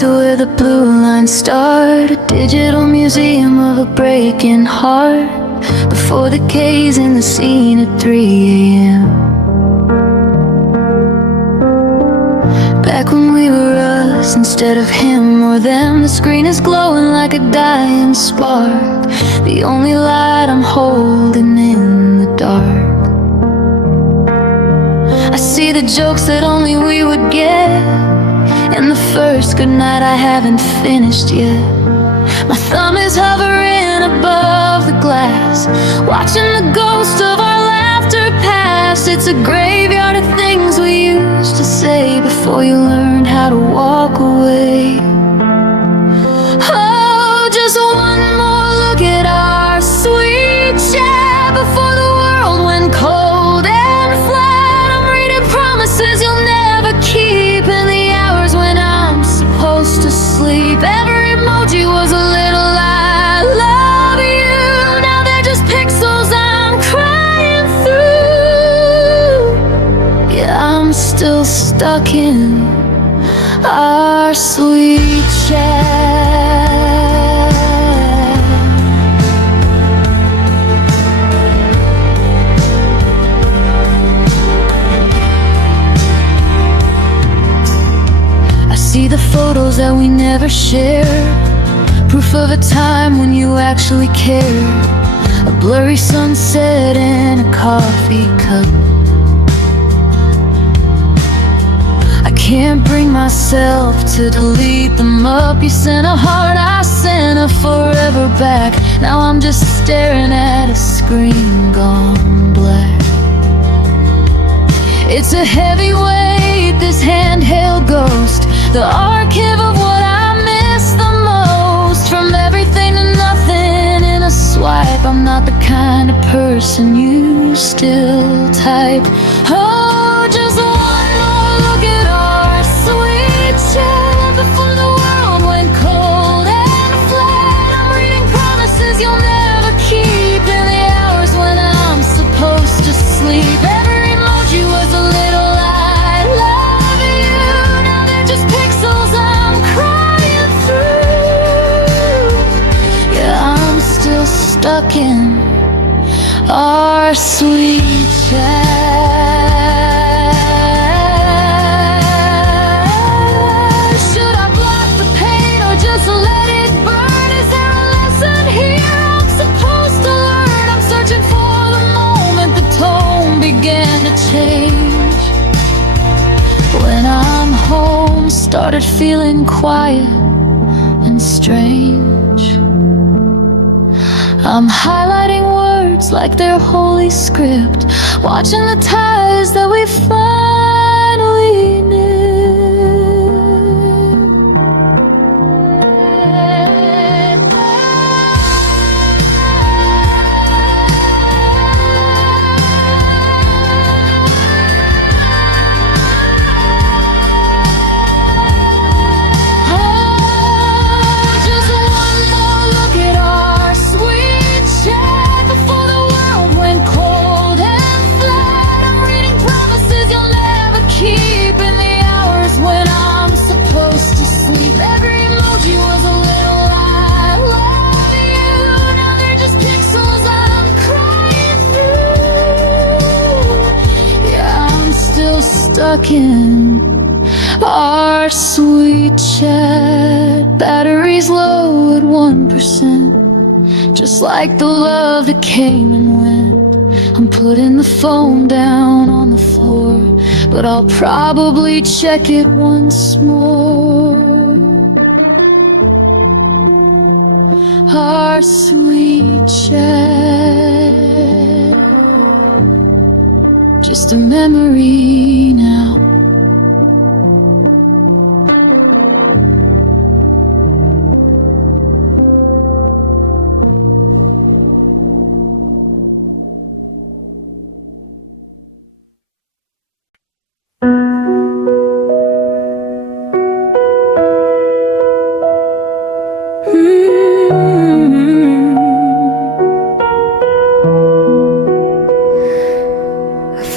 to where the blue lines start, a digital museum of a breaking heart, before the K's in the scene at 3 a.m. Back when we were us instead of him or them, the screen is glowing like a dying spark, the only light I'm holding in the dark. I see the jokes that only we would get, and the first goodnight I haven't finished yet. My thumb is hovering above the glass, watching the ghost of our laughter pass. It's a graveyard of things we used to say before you learned how to walk away. Oh, just one more look at our sweet chat before the world went cold and flat. I'm reading promises you'll never keep, and the hours when I'm supposed to sleep. Every emoji was a little I love you. Now they're just pixels I'm crying through. Yeah, I'm still stuck in our sweet chat. I see the photos that we never shared, proof of a time when you actually cared. A blurry sunset in a coffee cup. I can't bring myself to delete them up. You sent a heart, I sent a forever back. Now I'm just staring at a screen gone black. It's a heavy weight, this handheld ghost, the archive of what I miss the most. From everything to nothing in a swipe. I'm not the kind of person you still type. Oh, just one more look at our sweet chat before the world went cold and flat. I'm reading promises you'll never keep, in the hours when I'm supposed to sleep. Every emoji was a little I love you. Now they're just pixels I'm crying through. Yeah, I'm still stuck in our sweet chat. Should I block the pain or just let it burn? Is there a lesson here I'm supposed to learn? I'm searching for the moment the tone began to change. When I'm home, started feeling quiet and strange. I'm highlighting words like they're holy script, watching the ties that we finally knit. Stuck in our sweet chat. Batteries low at 1%, just like the love that came and went. I'm putting the phone down on the floor, but I'll probably check it once more. Our sweet chat, just a memory now.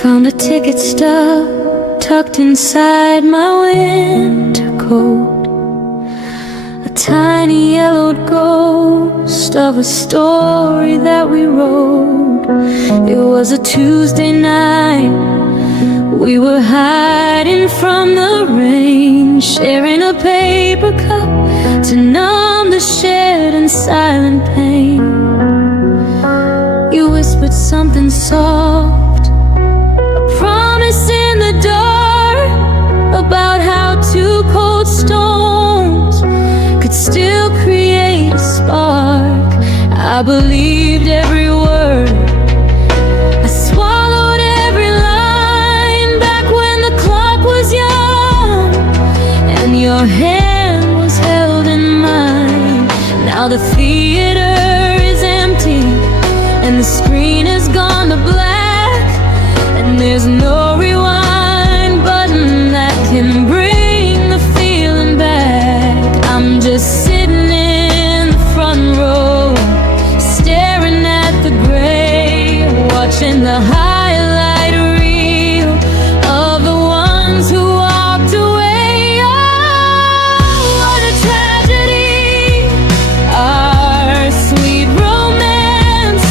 Found a ticket stub tucked inside my winter coat. tiny yellowed ghost of a story that we wrote. It was a Tuesday night. We were hiding from the rain, sharing a paper cup to numb the shared and silent pain. You whispered something soft, a promise in the dark, about how two cold stones could still create a spark. I believed every word, I swallowed every line, back when the clock was young and your hand was held in mine. Now the theater is empty and the screen has gone to black, and there's no rewind button that can bring the feeling back. I'm just sitting in the front row, staring at the gray, watching the highlight reel of the ones who walked away. Oh, what a tragedy, our sweet romance,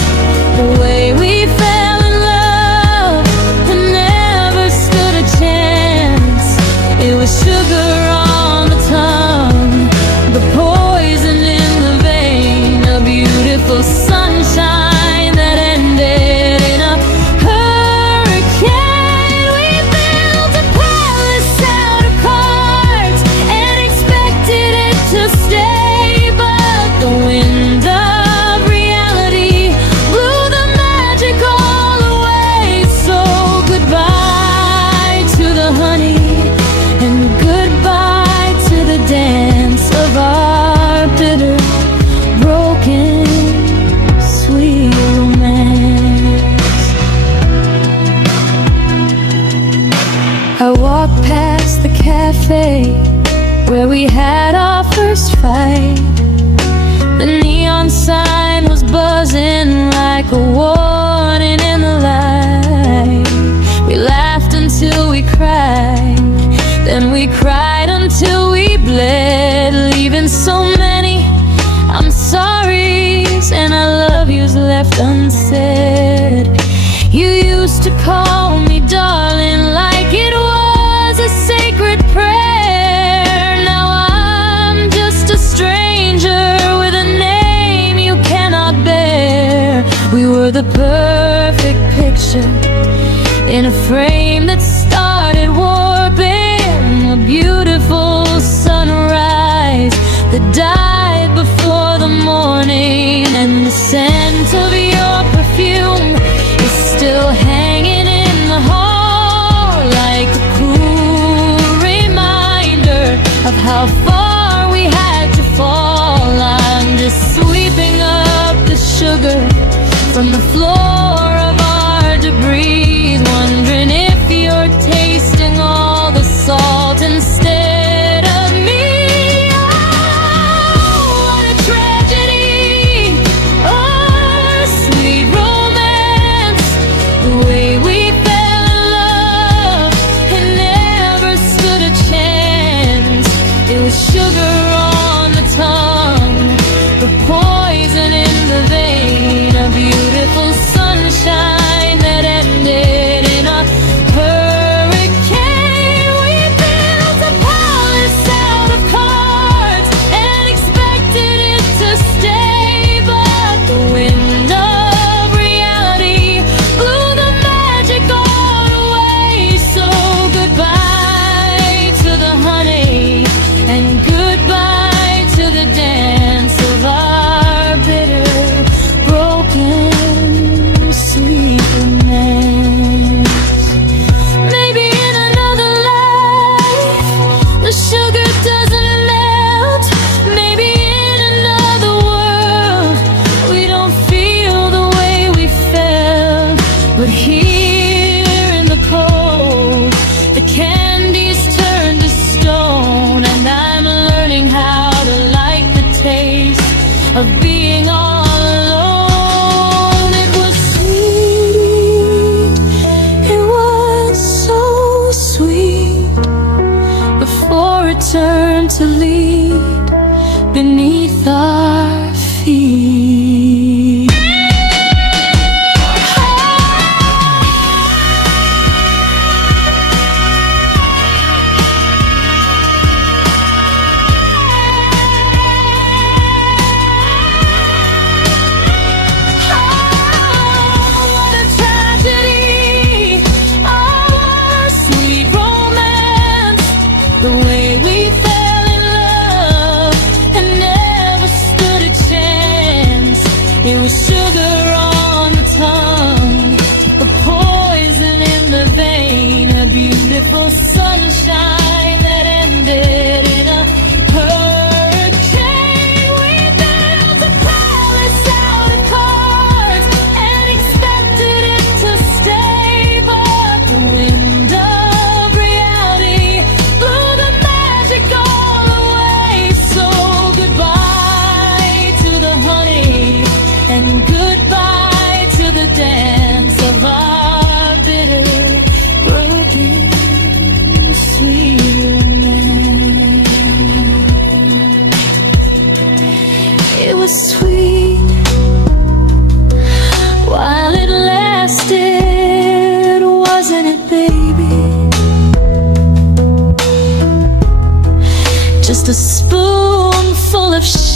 the way we fell in love and never stood a chance. It was sugar on the tongue, the poison in the vein, a beautiful sunshine that ended in a hurricane. We built a palace out of cards and expected it to stay, but the wind of reality blew the magic all away. So goodbye to the honey and goodbye to the dance of our bitter, broken, sweet romance. I walked past the cafe where we had our first fight. The neon sign was buzzing like a warning in the light. We laughed until we cried, then we cried until we bled, leaving so many I'm sorry's and I love you's left unsaid. You used to call me darling like it was a sacred prayer. Now I'm just a stranger with a name you cannot bear. We were the perfect picture in a frame that started warping, a beautiful sunrise that died before the morning, and the scent of your perfume is still hanging in the hall like a cool reminder of how far we had to fall. I'm just sweeping up the sugar from the floor of our debris, wondering if you're tasting all the salt instead of me. Oh, what a tragedy, our sweet romance, the way we fell in love and never stood a chance. It was sugar on the tongue, the poison in the vein, a beautiful sunshine that ended in a hurricane. We built a palace out of cards and expected it to stay, but the wind of reality blew the magic all away. So goodbye to the honey and goodbye to the dance of our bitter, broken, sweet romance. Maybe in another life the sugar doesn't melt. Maybe in another world we don't feel the way we felt. But here in the cold, the candy's turned to stone, and I'm learning how to like the taste of being all alone. It was sweet, it was so sweet, before it turned to lead.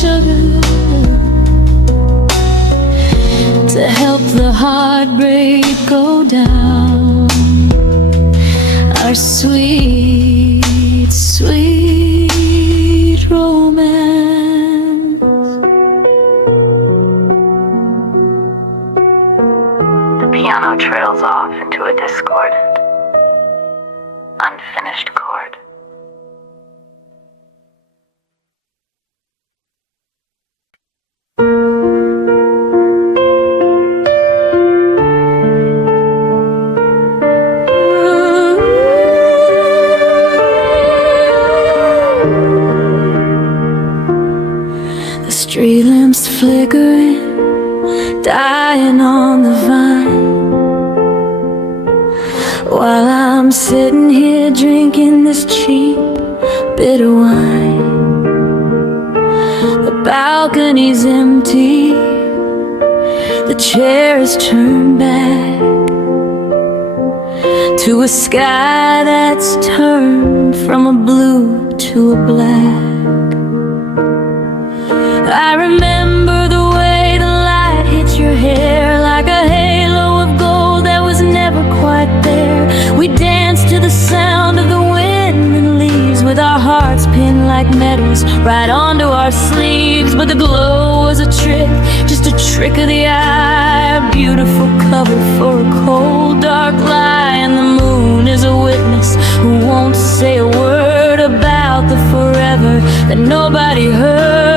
sugar to help the heartbreak go down. Our sweet, sweet romance. The piano trails off into a discordant, unfinished chord. The street lamps flickering, dying on the vine, while I'm sitting here drinking this cheap bitter wine. The balcony's empty, the chair is turned back to a sky that's turned from a blue to a black. I remember the way the light hit your hair like a halo of gold that was never quite there. We danced to the sound of the wind and leaves, with our hearts pinned like medals right onto our sleeves. But the glow was a trick, just a trick of the eye, a beautiful cover for a cold dark lie. And the moon is a witness who won't say a word about the forever that nobody heard.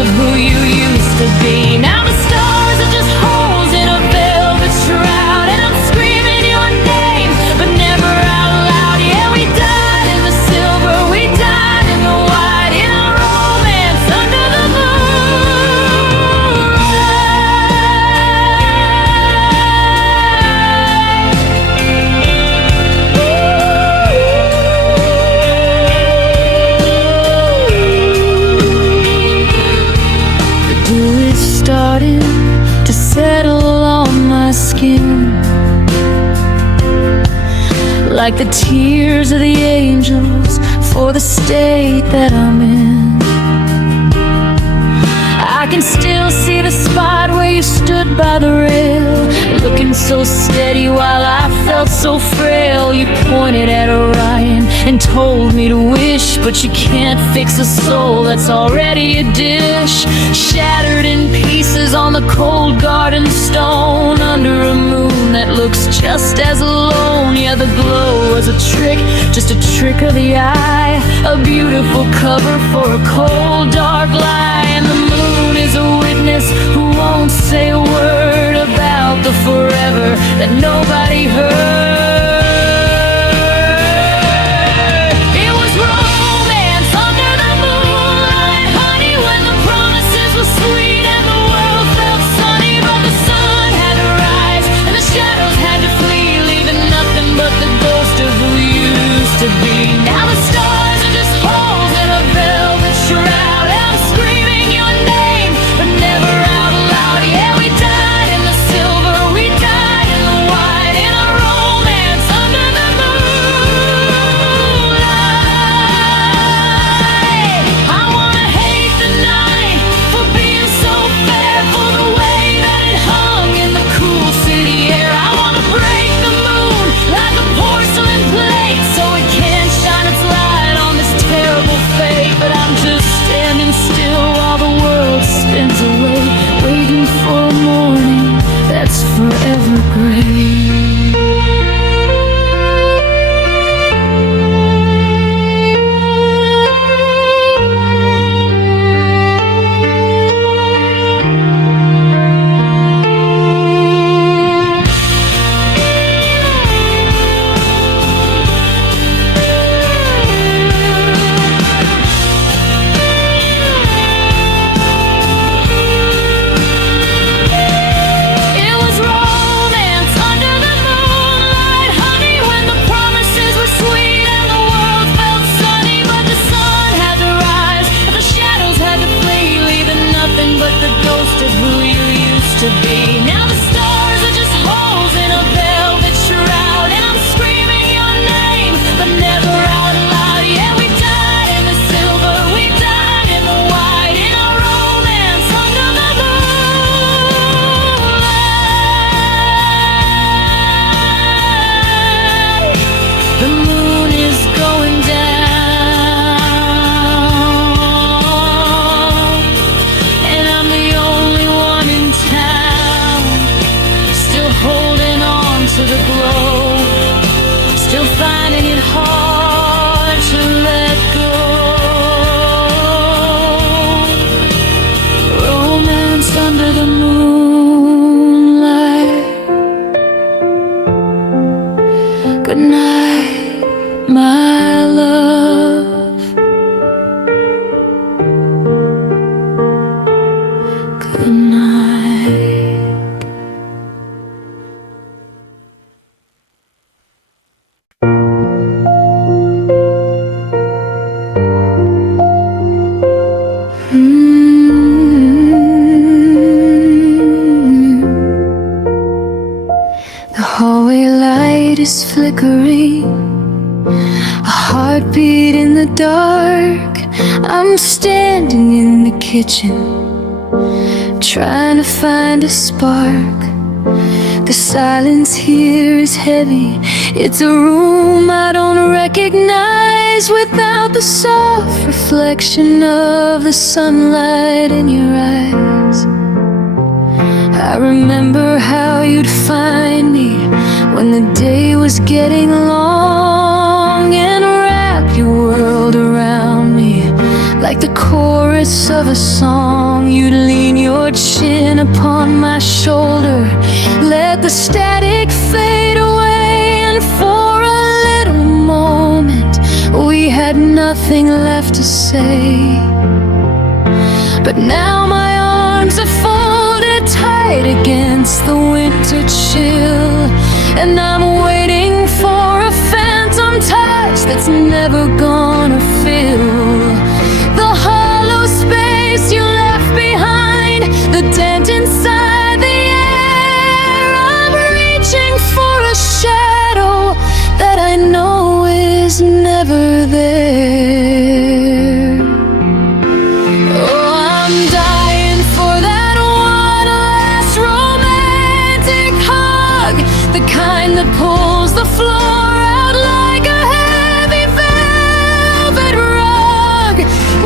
Who you used to be. Now the stars are just holes in a velvet shroud, and I'm screaming your name, but never out loud. Yeah, we died in the silver, we died in the white, in our romance under the started to settle on my skin like the tears of the angels for the state that I'm in. I can still see the spot where you stood by the rail, looking so steady while I felt so frail. You pointed at Orion and told me to wish, but you can't fix a soul that's already a dish, shattered in pieces on the cold garden stone, under a moon that looks just as alone. Yeah, the glow was a trick, just a trick of the eye, a beautiful cover for a cold dark lie. And the moon is a witness who won't say a word about the forever that nobody heard. It was romance under the moonlight, honey, when the promises were sweet and the world felt sunny. But the sun had to rise and the shadows had to flee, leaving nothing but the ghost of who you used to be. Now the stars are just holes in a velvet shroud, and I'm screaming your name, but never out loud. Yeah, we died in the silver, we died in the white, in our romance is flickering, a heartbeat in the dark. I'm standing in the kitchen, trying to find a spark. The silence here is heavy. It's a room I don't recognize without the soft reflection of the sunlight in your eyes. I remember how you'd find me when the day was getting long, and wrap your world around me like the chorus of a song. You'd lean your chin upon my shoulder, let the static fade away, and for a little moment we had nothing left to say. But now my arms are folded tight against the winter chill, and I'm waiting for a phantom touch that's never gonna fill the hollow space you left behind, the dent inside the air. I'm reaching for a shadow that I know is never there. Oh, I'm dying for that one last romantic hug, the kind that pulls the floor out like a heavy velvet rug,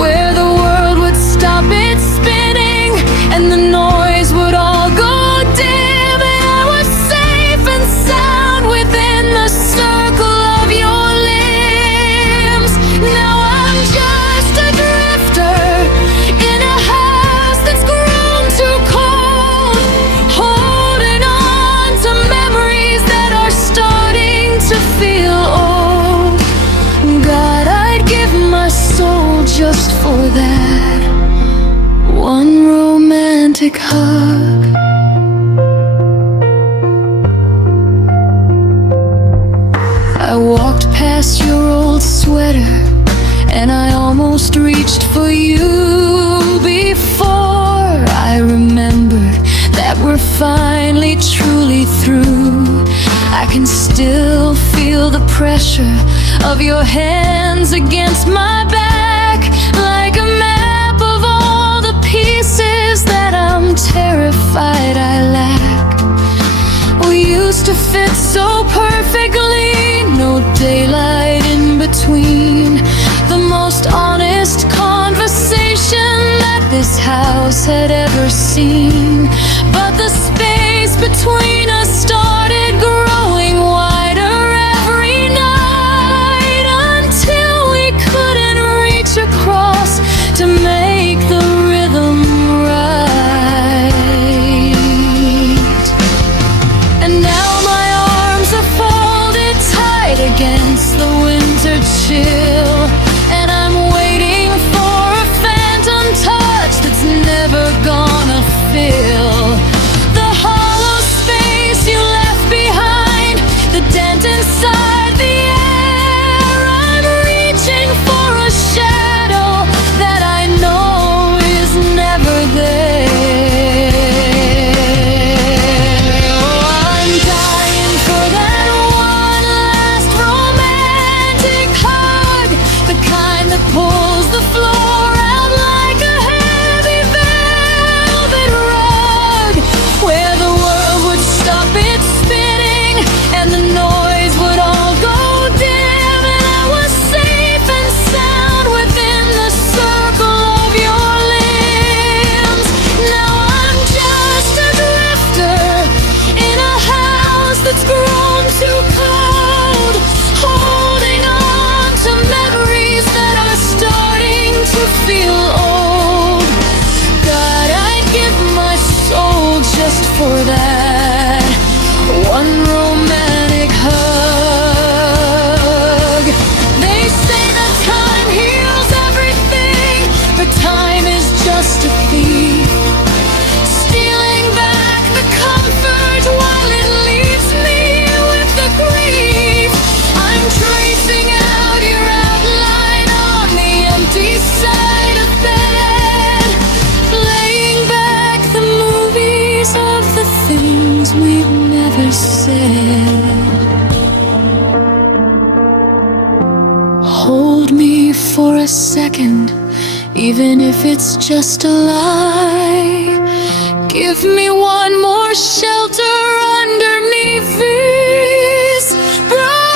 where the world would stop its spinning and the noise would all go dim, and I was safe and sound within the circle of your limbs. Now I'm just a drifter in a house that's grown too cold, holding on to memories that are starting to feel old. God, I'd give my soul just for that one romantic hug. I walked past your old sweater, and I almost reached for you before I remembered that we're finally truly through. I can still feel the pressure of your hands against my back, like a map of all the pieces that I'm terrified I lack. We used to fit so perfectly, no daylight in between, the most honest conversation that this house had ever seen. But the space between us started growing wider every night, until we couldn't reach across to make the rhythm right. And now my arms are folded tight against the winter chill, and I'm waiting for a phantom touch that's never gonna fill the hollow space you left behind, the dent inside the air. I'm reaching for a shadow that I know even if it's just a lie. Give me one more shelter underneath these broken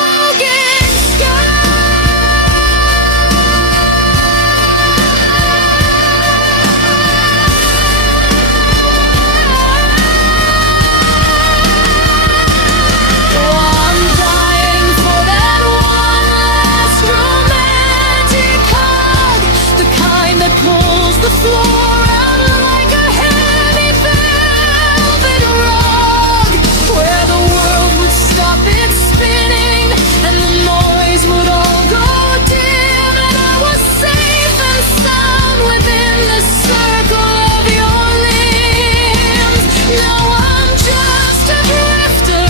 the floor out like a heavy velvet rug, where the world would stop its spinning and the noise would all go dim, and I was safe and sound within the circle of your limbs. Now I'm just a drifter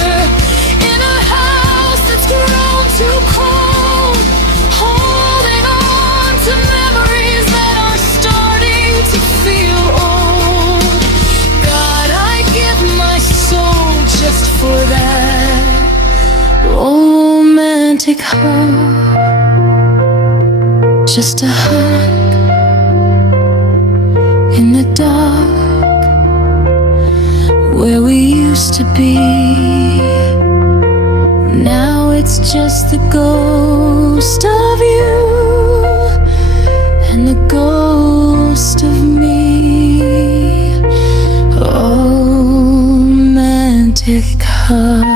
in a house that's grown too cold, holding on to memories that are starting to feel old. God, I give my soul just for that romantic hug, just a hug in the dark where we used to be. Now it's just the ghost of you and the ghost of me. Romantic hug.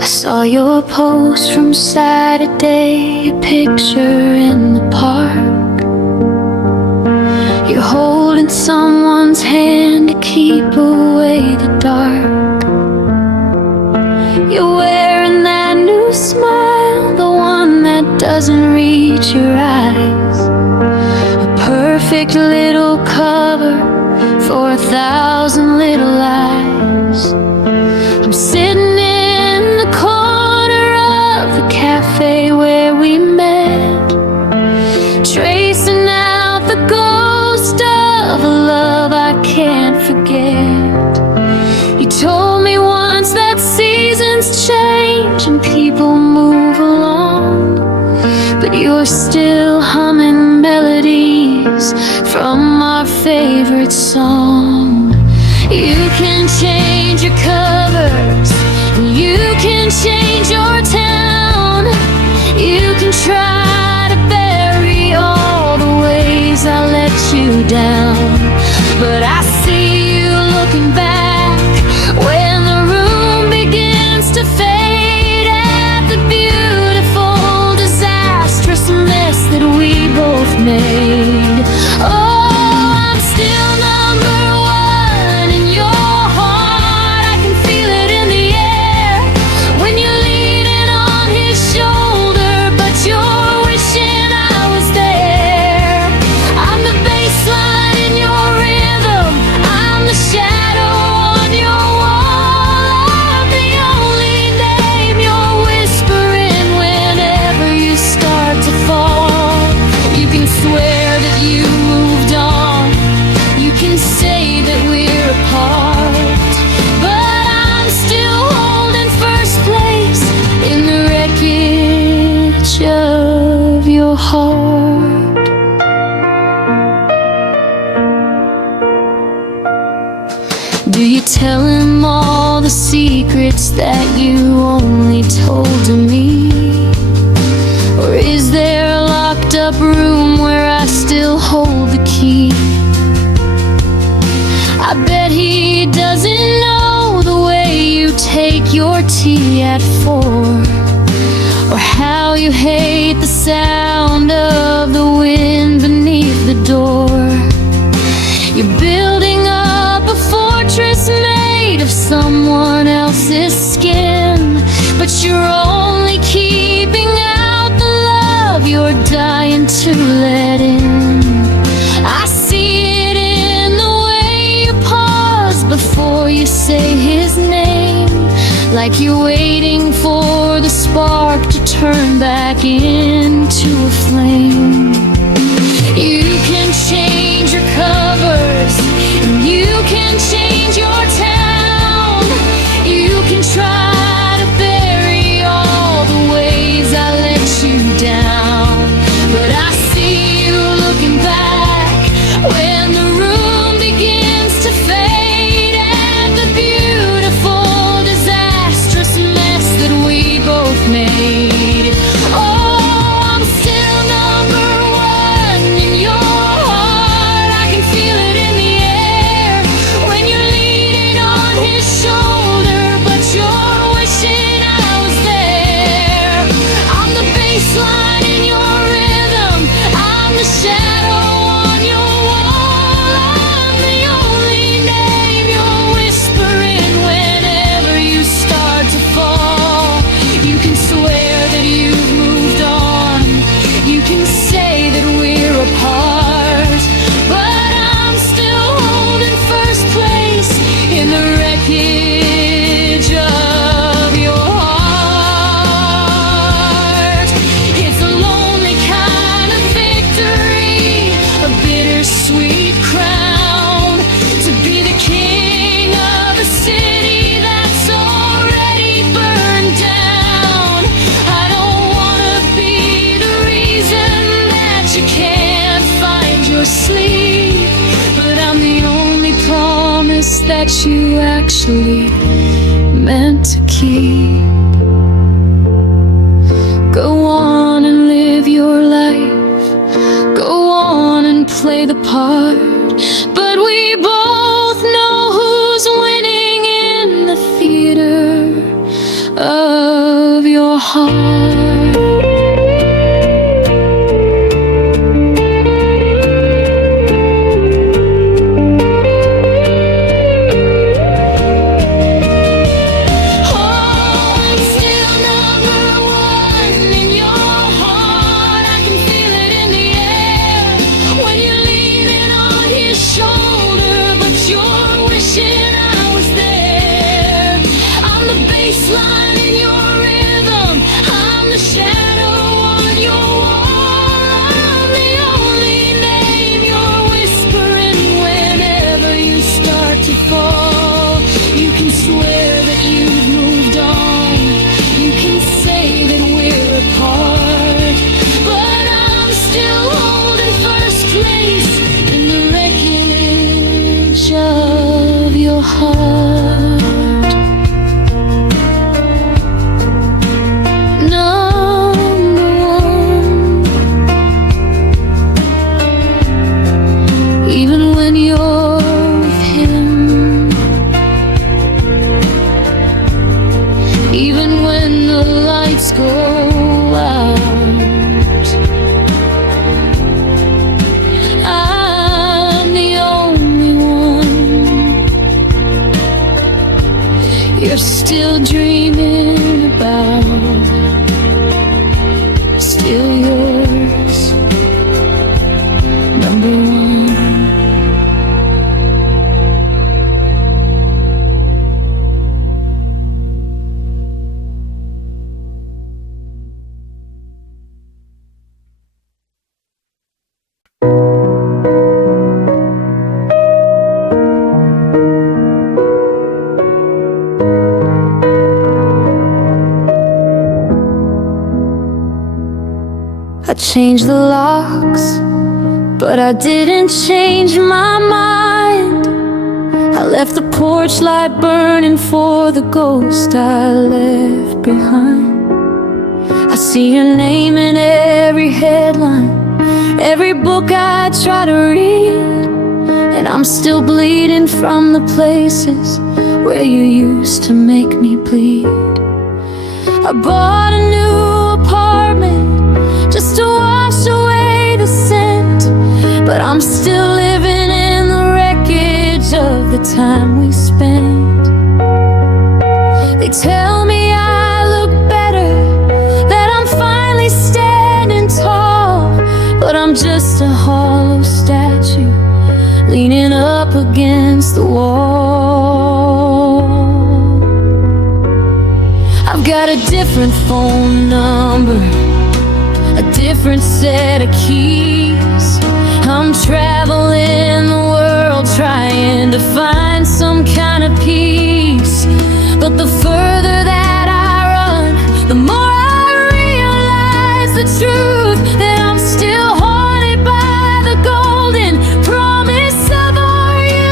Saw your post from Saturday, a picture in the park. You're holding someone's hand to keep away the dark. You're wearing that new smile, the one that doesn't reach your eyes. A perfect little cover for 1,000 little lies. I'm sitting in the corner of the cafe where we met, tracing out the ghost of a love I can't forget. You told me once that seasons change and people move along, but you're still humming melodies from our favorite song. You can change your covers, you can change your town, you can try to bury all the ways I let you down, but I see you looking back when the room begins to fade at the beautiful, disastrous mess that we both made. Oh, I'm still number one in your heart. I can feel it in the air when you're leaning on his shoulder, but you're wishing I was there. I'm the bass line in your rhythm, I'm the shadow on your wall. I'm the only name you're whispering whenever you start to fall. You can swear that you moved on, you can say that we're apart, but I'm still holding first place in the wreckage of your heart. Do you tell him all the secrets that you only told to me? Or is there a locked up room where I still hold the key? I bet he doesn't know the way you take your tea at 4, or how you hate the sound of the wind beneath the door. You're building up a fortress made of someone else's skin, but you're only keeping out the love you're dying to let in. I see it in the way you pause before you say his name, like you're waiting for the spark to turn back into a flame. You can change your covers, and you can change your town. You can try to bury all the ways I let you down, but I see you looking back when the room begins to fade, at the beautiful, disastrous mess that we both made. Oh, I'm still number one in your heart. I can feel it in the air when you're leaning on his shoulder, but you're wishing I was there. I'm the bass line in your rhythm, I'm the shadow on your wall. I'm the only name you're whispering whenever you start to fall. You can swear that you've moved on, you can say that we're apart, but I'm still holding first place in the wreckage of your heart. It's a lonely kind of victory, a bittersweet crown, to be the king of a city that's already burned down. I don't wanna be the reason that you can't find your sleep, but I'm the only promise that you actually meant to keep. Go on and live your life, go on and play the part, but we both know who's winning in the theater of your heart. Oh, I'm still number one in your heart. I can feel it in the air when you're leaning on his shoulder, but you're wishing I was there. I'm the bass line in your rhythm, I'm the shadow on your wall. I'm the only name you're whispering whenever you start to fall. You can swear that you've moved on, you can say that we're apart, but I'm still holding first place in the wreckage of your heart. Number one, even when you're with him, even when the lights go out, I'm the only one you're still dreaming about, still yours, number one. I changed the locks, but I didn't change my mind. I left the porch light burning for the ghost I left behind. I see your name in every headline, every book I try to read, and I'm still bleeding from the places where you used to make me bleed. I bought a new apartment just to wash away the scent, but I'm still living in the wreckage of the time we spent. They tell me I look better, that I'm finally standing tall, but I'm just a hollow statue leaning up against the wall. I've got a different phone number, a different set of keys. I'm traveling the world trying to find some kind of peace. But the further that I run, the more I realize the truth, that I'm still haunted by the golden promise of our youth.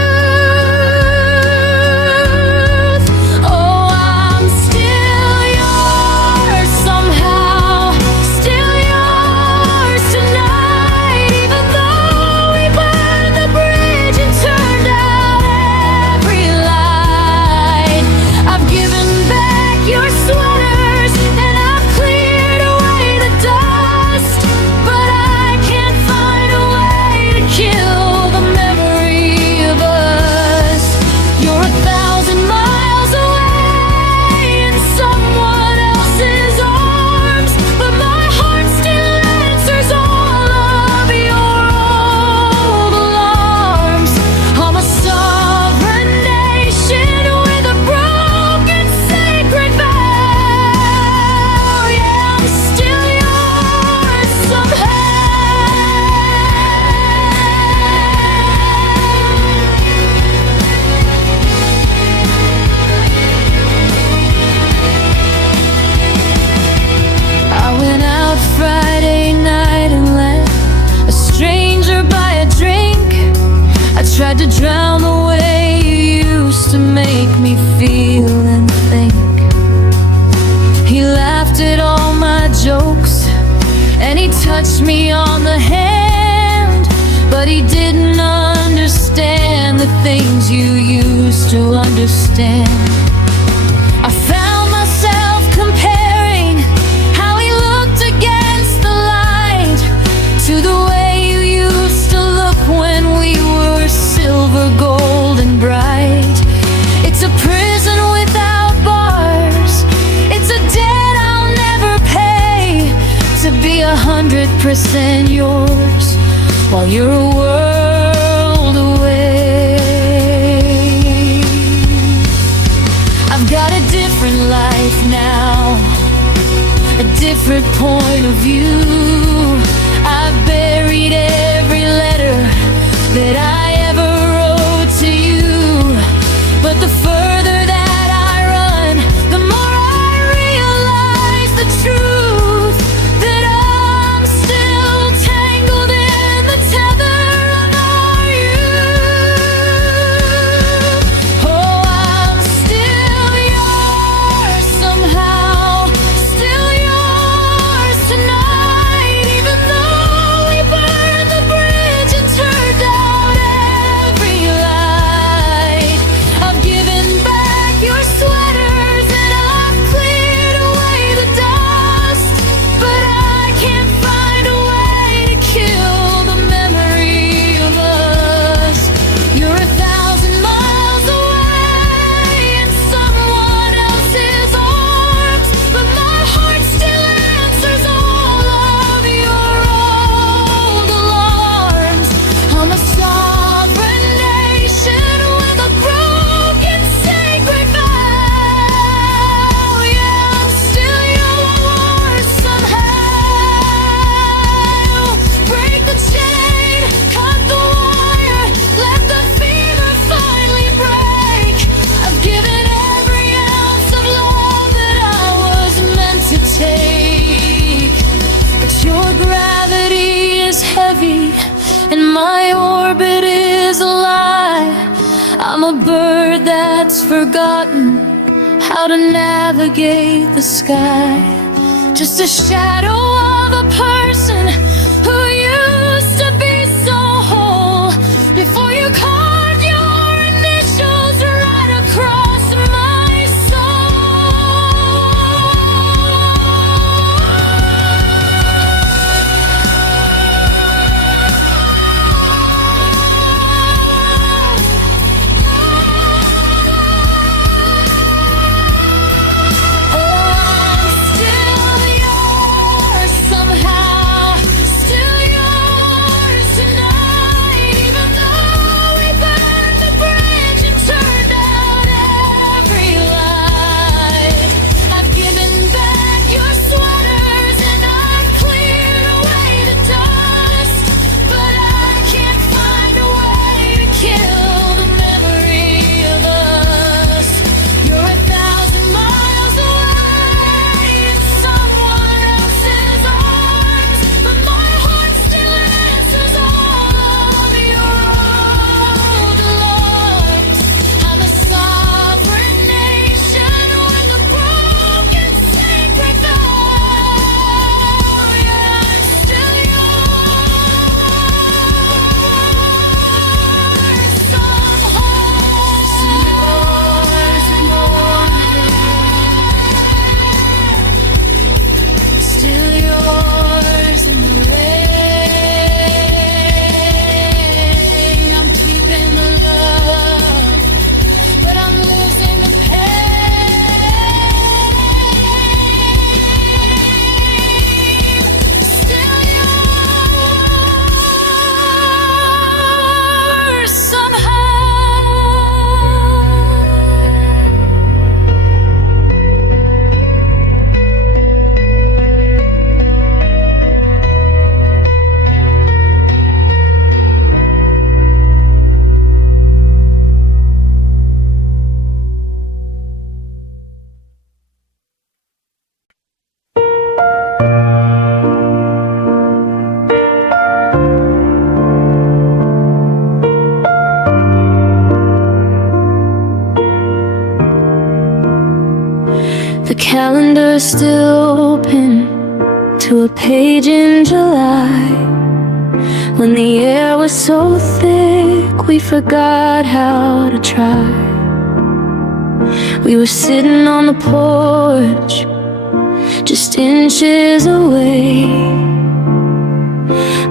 Oh, I'm still yours somehow, still yours tonight, even though we burned the bridge and turned out every light. I've given back your sweaters and I've cleared away the dust, but I can't find a way to kill the memory of us. You're 1,000 miles away in someone else's arms, but my heart still answers all of your old alarms. I'm a sovereign nation with a broken sacred vow. Yeah, I'm still yours somehow. I went out Friday night and let a stranger buy a drink. I tried to drown the way you used to make me feel and think. He laughed at all my jokes and he touched me on the hand, but he didn't understand the things you used to understand. I found myself comparing how he looked against the light to the way you used to look when we were silver, gold, and bright. It's a prison without bars, it's a debt I'll never pay, to be 100% yours while you're a world away. I've got a different life now, a different point of view. I've buried every letter that I ever wrote to you, but the further that I run, the more I realize the truth, that I'm still tangled in the tether of our youth. Oh, I'm still yours somehow, still yours tonight, even though we burned the bridge and turned out every light. I've given back your sweaters and I've cleared away the dust, but I can't find a way to kill the memory of us. You're 1,000 miles away in someone else's arms, but my heart still answers all of your old alarms. I'm a sovereign nation with a broken sacred vow. Yeah, I'm still yours somehow. Break the chain, cut the wire, let the fever finally break. I've given every ounce of love that I was meant to take, but your gravity is heavy and my orbit is a lie. I'm a bird that's forgotten how to navigate the sky, just a shadow of a person who used to be so whole before you carved your initials right across my soul. Oh, I'm still yours somehow, were still open to a page in July, when the air was so thick we forgot how to try. We were sitting on the porch, just inches away,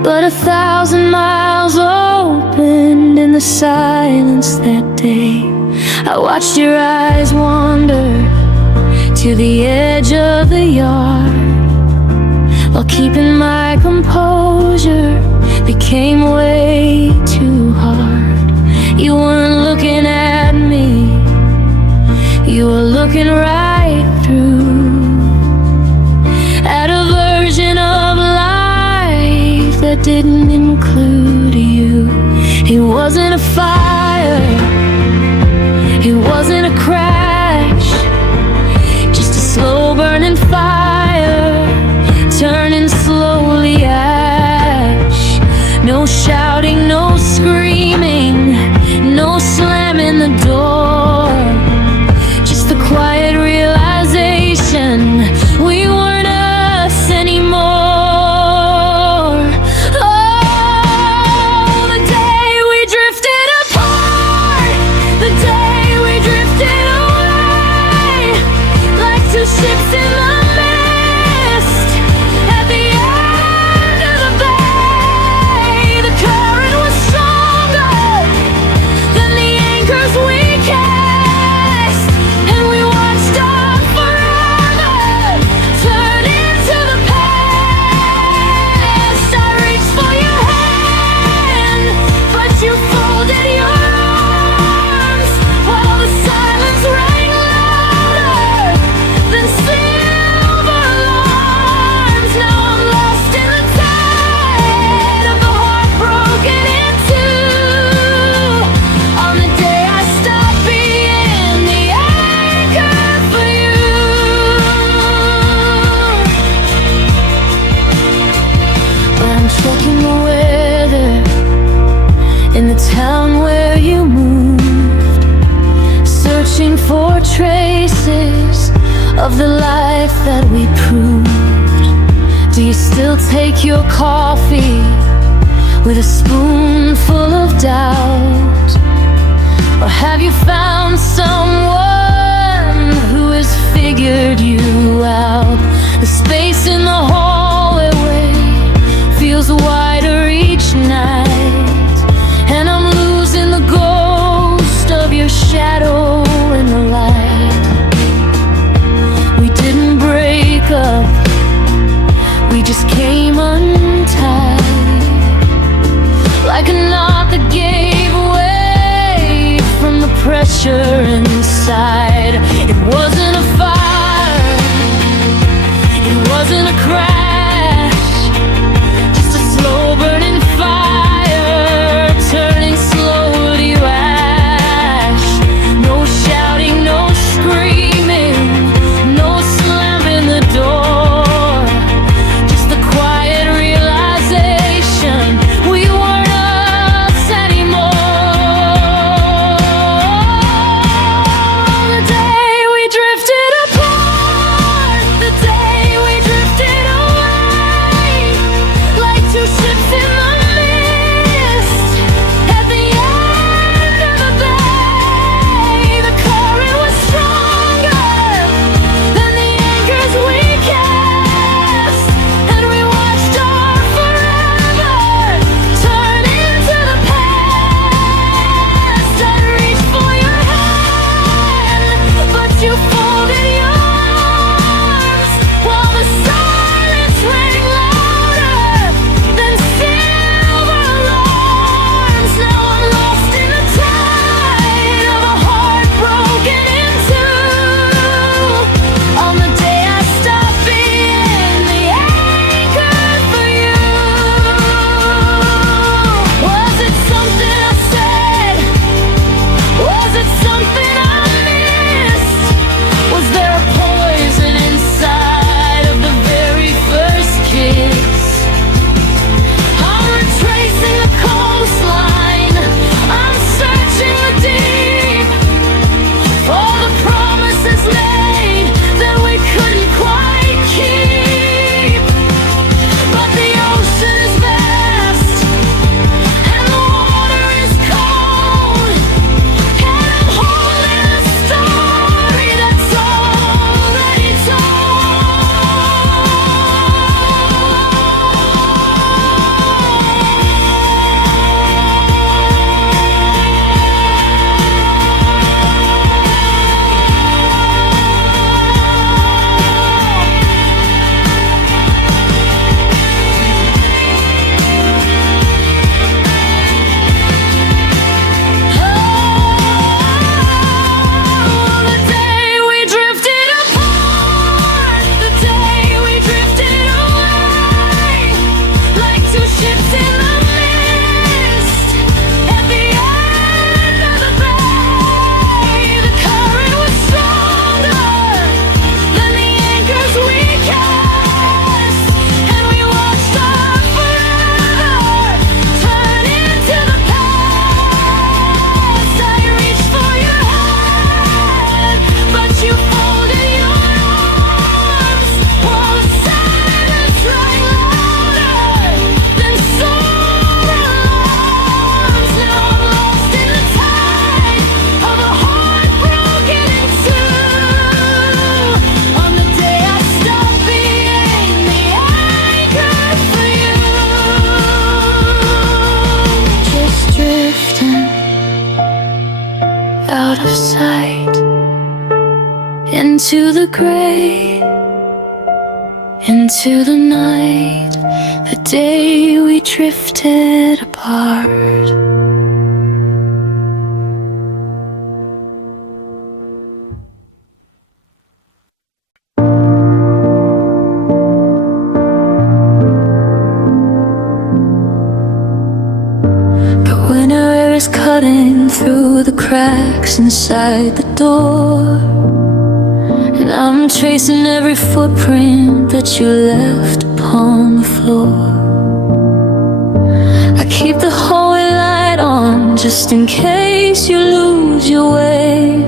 but 1,000 miles opened in the silence that day. I watched your eyes wander to the edge of the yard, while keeping my composure became way too hard. You weren't looking at me, you were looking right through at a version of life that didn't include you. It wasn't a fire, it wasn't a crash, just a slow burning fire, turning slowly ash. No shouting, no screaming, no slamming the door, just the quiet realization we weren't us anymore. Oh, the day we drifted apart, the day we drifted away, like two ships in the mist at the end of the bay. The current was stronger than the anchors we cast, and we watched our forever turn into the past. I reached for your hand, but you folded your arms, while the silence rang louder than silver alarms. Now I'm lost in the tide of the heart broken in two, on the day I stopped being the anchor for you. But I'm checking the weather in the town where you moved, searching for traces of the life that we proved. Do you still take your coffee with a spoonful of doubt? Or have you found someone who has figured you out? The space in the hallway feels wider each night, and I'm losing the ghost of your shadow in the light. We didn't break up, we just came untied, like a knot that gave way from the pressure inside. It wasn't a fire, it wasn't into the gray, into the night, the day we drifted apart. But winter air is cutting through the cracks inside the door, and I'm tracing every footprint that you left upon the floor. I keep the hallway light on just in case you lose your way,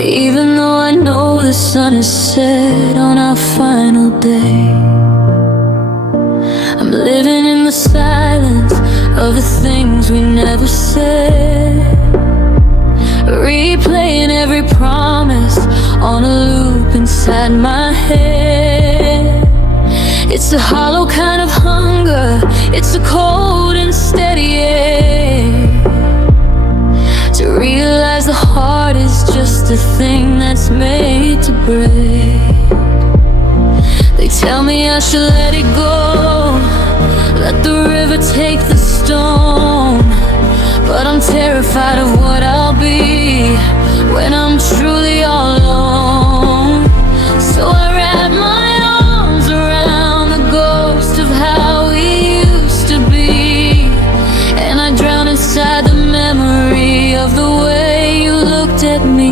even though I know the sun is set on our final day. I'm living in the silence of the things we never said, replaying every promise on a loop inside my head. It's a hollow kind of hunger, it's a cold and steady air, to realize the heart is just a thing that's made to break. They tell me I should let it go, let the river take the stone, but I'm terrified of what I'll be when I'm truly all alone. So I wrap my arms around the ghost of how we used to be, and I drown inside the memory of the way you looked at me.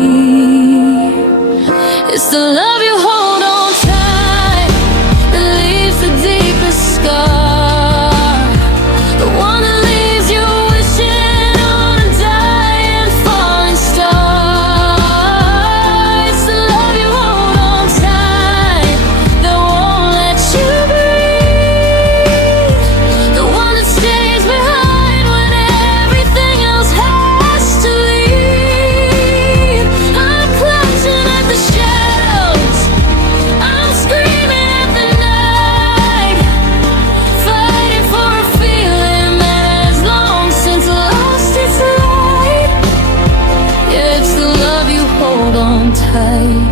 It's the love you hold on tight that leaves the deepest scar, the one that leaves you wishing on a dying falling star. It's the love you hold on tight that won't let you breathe, the one that stays behind when everything else has to leave. I'm clutching at the shadows, I'm screaming at the night, fighting for a feeling that has long since lost its light. Yeah, it's the love you hold on tight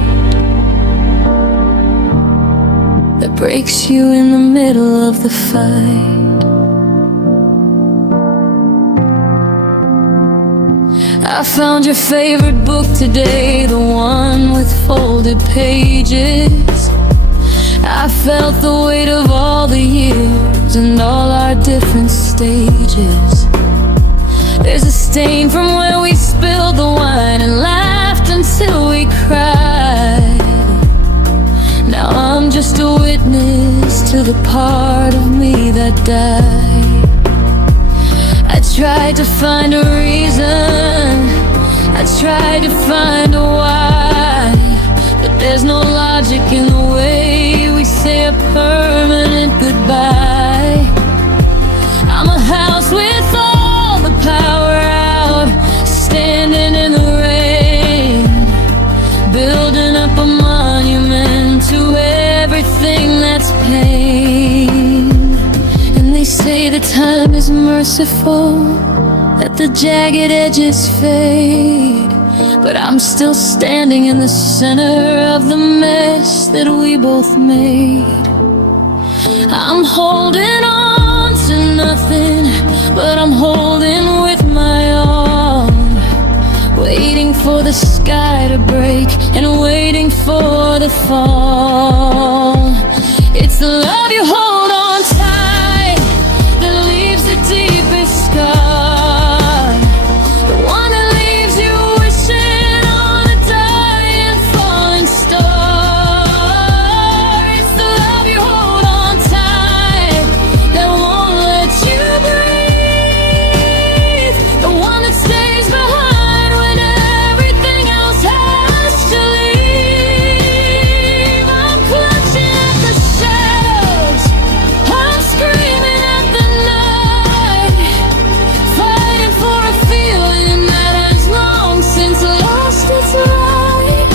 that breaks you in the middle of the fight. I found your favorite book today, the one with folded pages. I felt the weight of all the years and all our different stages. There's a stain from where we spilled the wine and laughed until we cried. Now I'm just a witness to the part of me that died. I tried to find a reason, I tried to find a why, but there's no logic in the way we say a permanent goodbye. I'm a house with all the power out, standing in the rain, building up a monument to everything that's pain. And they say the time is merciful, that the jagged edges fade, but I'm still standing in the center of the mess that we both made. I'm holding on to nothing, but I'm holding with my arm, waiting for the sky to break and waiting for the fall. It's the love you hold on tight that leaves the deepest scar, the one that leaves you wishing on a dying falling star. It's the love you hold on tight that won't let you breathe, the one that stays behind when everything else has to leave. I'm clutching at the shadows, I'm screaming at the night, fighting for a feeling that has long since lost its light.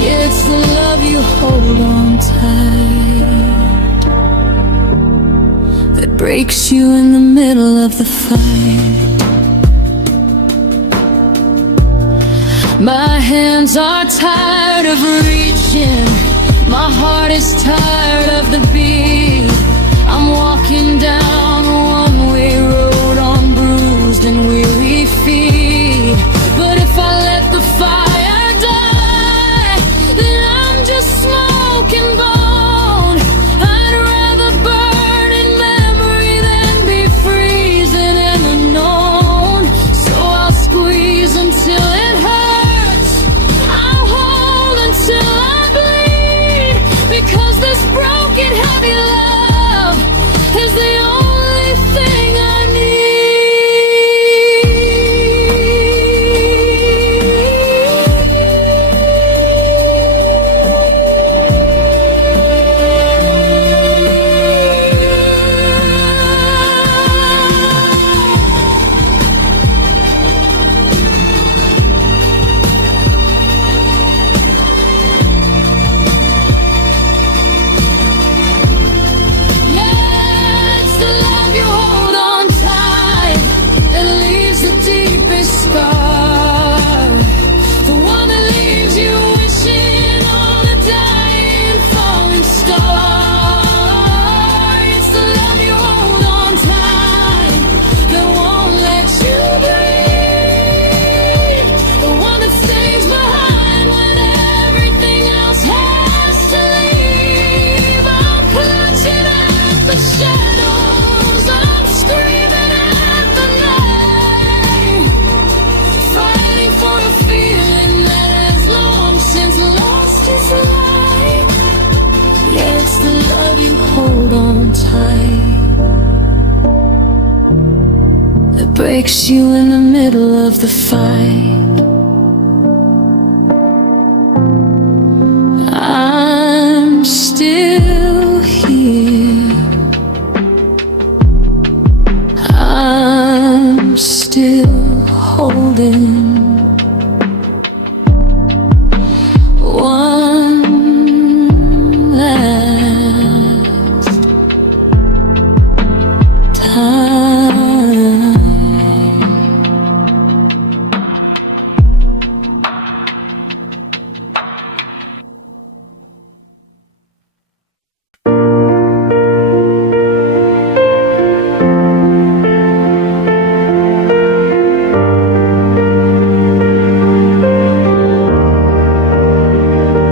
Yeah, it's the love you hold on tight that breaks you in the middle of the fight. My hands are tired of reaching, my heart is tired of the beat. I'm walking down a one-way road on bruised and weary feet. But if I let the fire die, then I'm just smoke and bone. I'd rather burn in memory than be freezing in unknown. So I'll squeeze until it hurts, I'll hold until I bleed, because this broken heavy love is the only thing I hold on tight, that breaks you in the middle of the fight. I'm still here, I'm still holding one last time.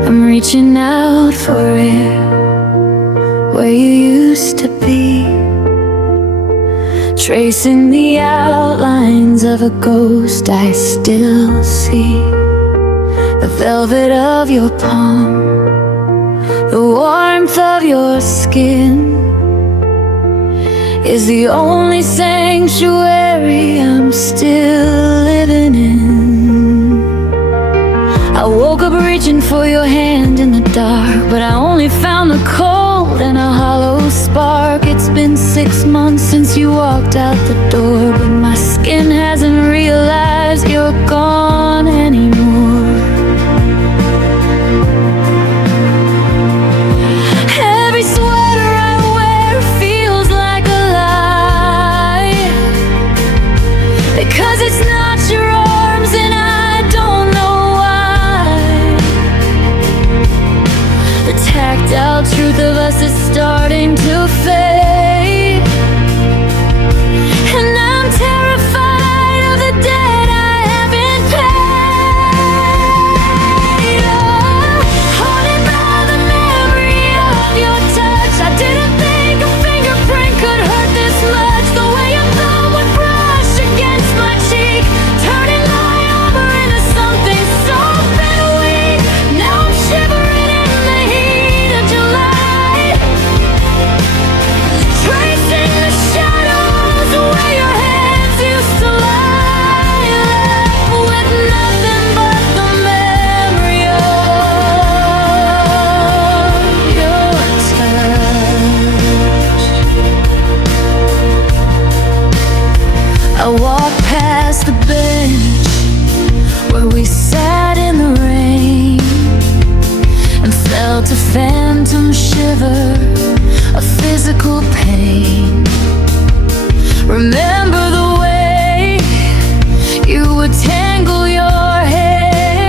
I'm reaching out for it, where you used to be, tracing the outlines of a ghost I still see. The velvet of your palm, the warmth of your skin is the only sanctuary I'm still living in. I woke up reaching for your hand in the dark, but I only found the cold and a hollow spark. It's been 6 months since you walked out the door, but my skin hasn't realized you're gone anymore. Every sweater I wear feels like a lie, because it's not your arms and I don't know why. The tactile truth of us is starting to fade, and I'm terrified of the debt I haven't paid. Oh, haunted by the memory of your touch, I didn't think a fingerprint could hurt this much. The way your thumb would brush against my cheek, turning my armor into something soft and weak. Now I'm shivering in the heat of July, tracing the shadows where your hands used to lie, left with nothing but the memory of your touch. I walked past the bench where we sat in the rain and felt a phantom shiver, a physical pain. Remember the way you would tangle your hair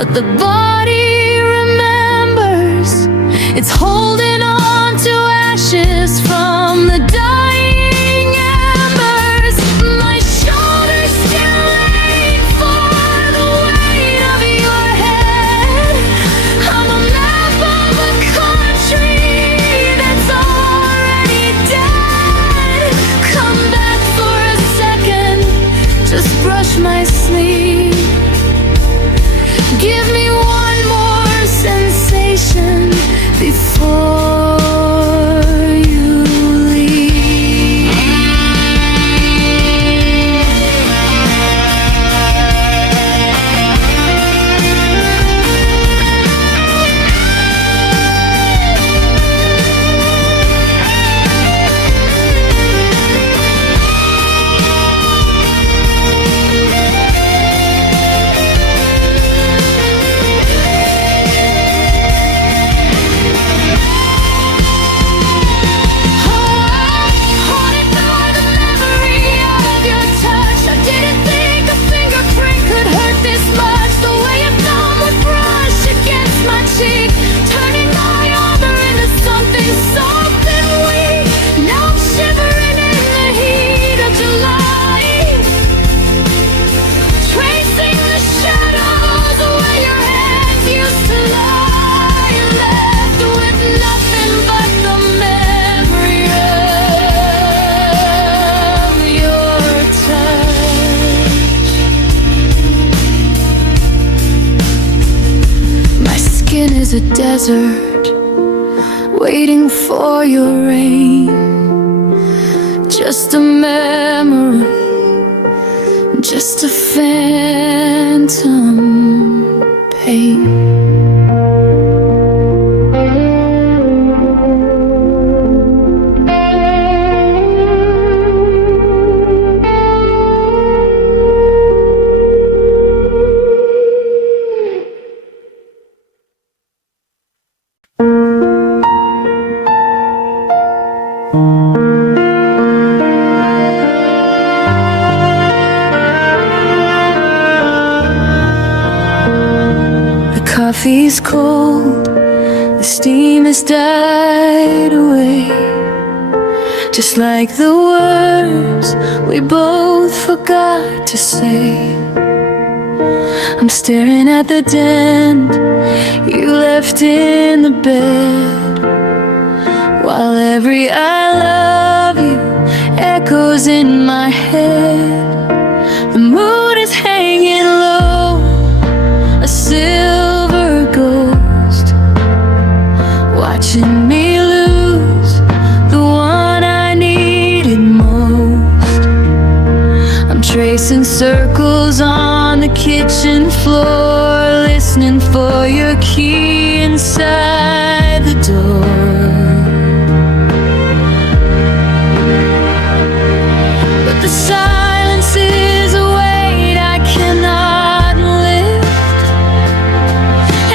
but the body remembers. It's holding on to ashes from the dying embers. My shoulders still ache for the weight of your head. I'm a map of a country that's already dead. Come back for a second, just brush my sleeve. Give me one more sensation before you leave. Is a desert waiting for your rain. Just a memory, just a phantom pain. Coffee's cold, the steam has died away, just like the words we both forgot to say. I'm staring at the dent you left in the bed, while every I love you echoes in my head. The moon is hanging low, a silver ghost, watching me lose the one I needed most. I'm tracing circles on the kitchen floor, listening for your key inside the door. But the silence is a weight I cannot lift,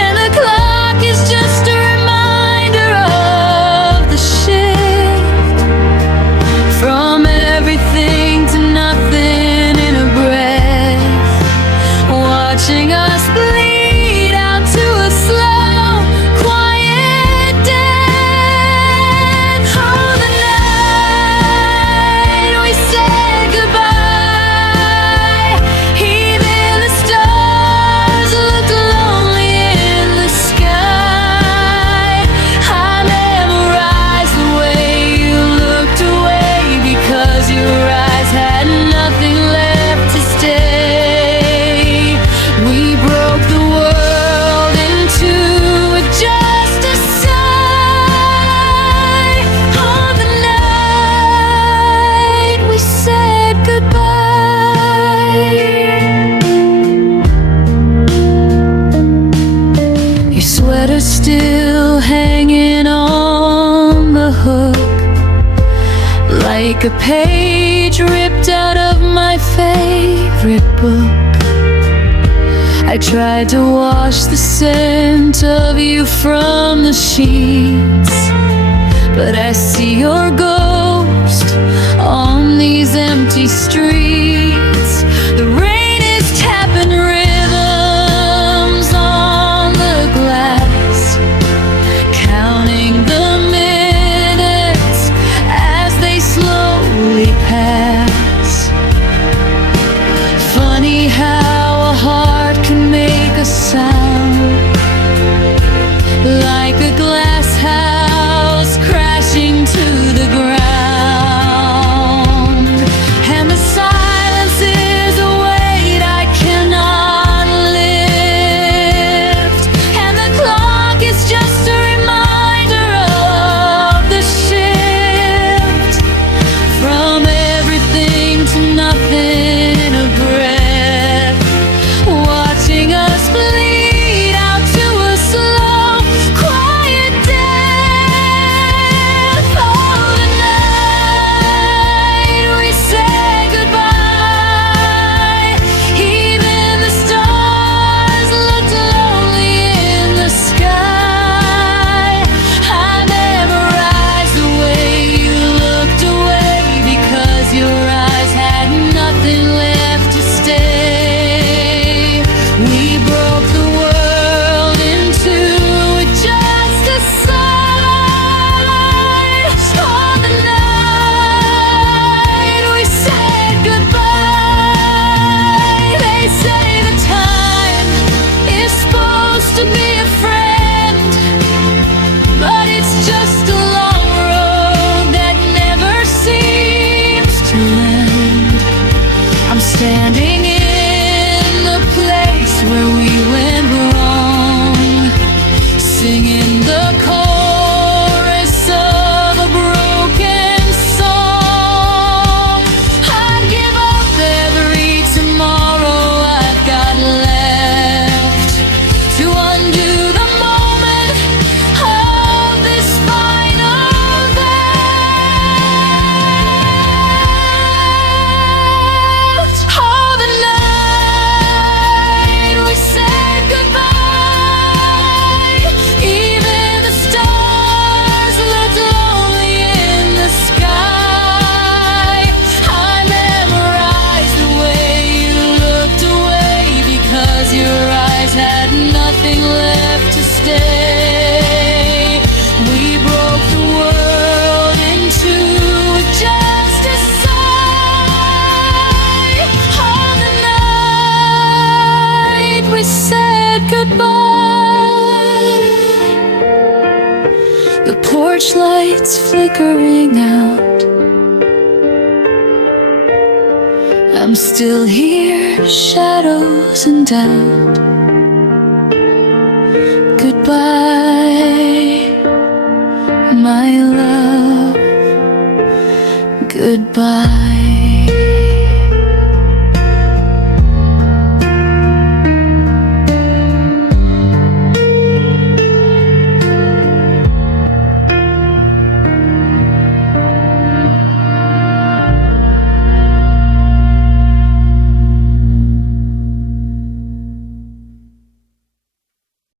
and the clock is just a reminder of the shift from everything to nothing in a breath, watching us bleed out to a slow, quiet death. Oh, the night we said goodbye, even the stars looked lonely in the sky. I memorized the way you looked away, because your eyes had nothing left to stay. We broke the world into just a sigh. On the night we said goodbye, your sweater still hanging on the hook, like a page ripped out of my favorite book. I tried to wash the scent of you from the sheets, but I see your ghost on these empty streets. The rain is tapping rhythms on day. We broke the world into just a sigh. On the night we said goodbye, the porch lights flickering out. I'm still here, shadows and doubt. Goodbye, my love, goodbye.